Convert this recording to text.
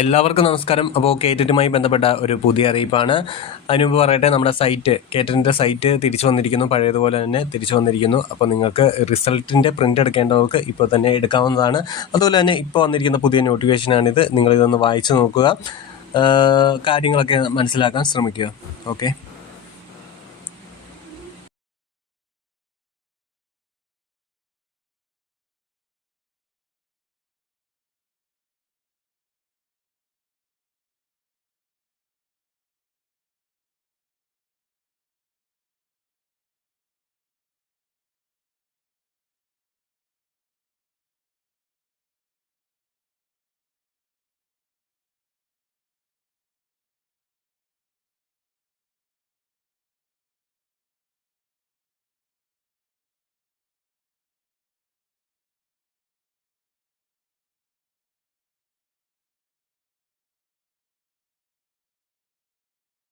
എല്ലാവർക്കും നമസ്കാരം. അപ്പോൾ കേറ്ററ്റുമായി ബന്ധപ്പെട്ട ഒരു പുതിയ അറിയിപ്പാണ്. അതിന് മുമ്പ് പറയട്ടെ നമ്മുടെ സൈറ്റ് കേറ്ററ്റിന്റെ സൈറ്റ് തിരിച്ചു വന്നിരിക്കുന്നു. പഴയതുപോലെ തന്നെ തിരിച്ചു വന്നിരിക്കുന്നു. അപ്പോൾ നിങ്ങൾക്ക് റിസൾട്ടിന്റെ പ്രിന്റ് എടുക്കേണ്ടവർക്ക് ഇപ്പോൾ തന്നെ എടുക്കാവുന്നതാണ്. അതുപോലെ തന്നെ ഇപ്പോൾ വന്നിരിക്കുന്ന പുതിയ നോട്ടിഫിക്കേഷനാണിത് നിങ്ങളിതൊന്ന് വായിച്ചു നോക്കുക. കാര്യങ്ങളൊക്കെ മനസ്സിലാക്കാൻ ശ്രമിക്കുക. ഓക്കെ?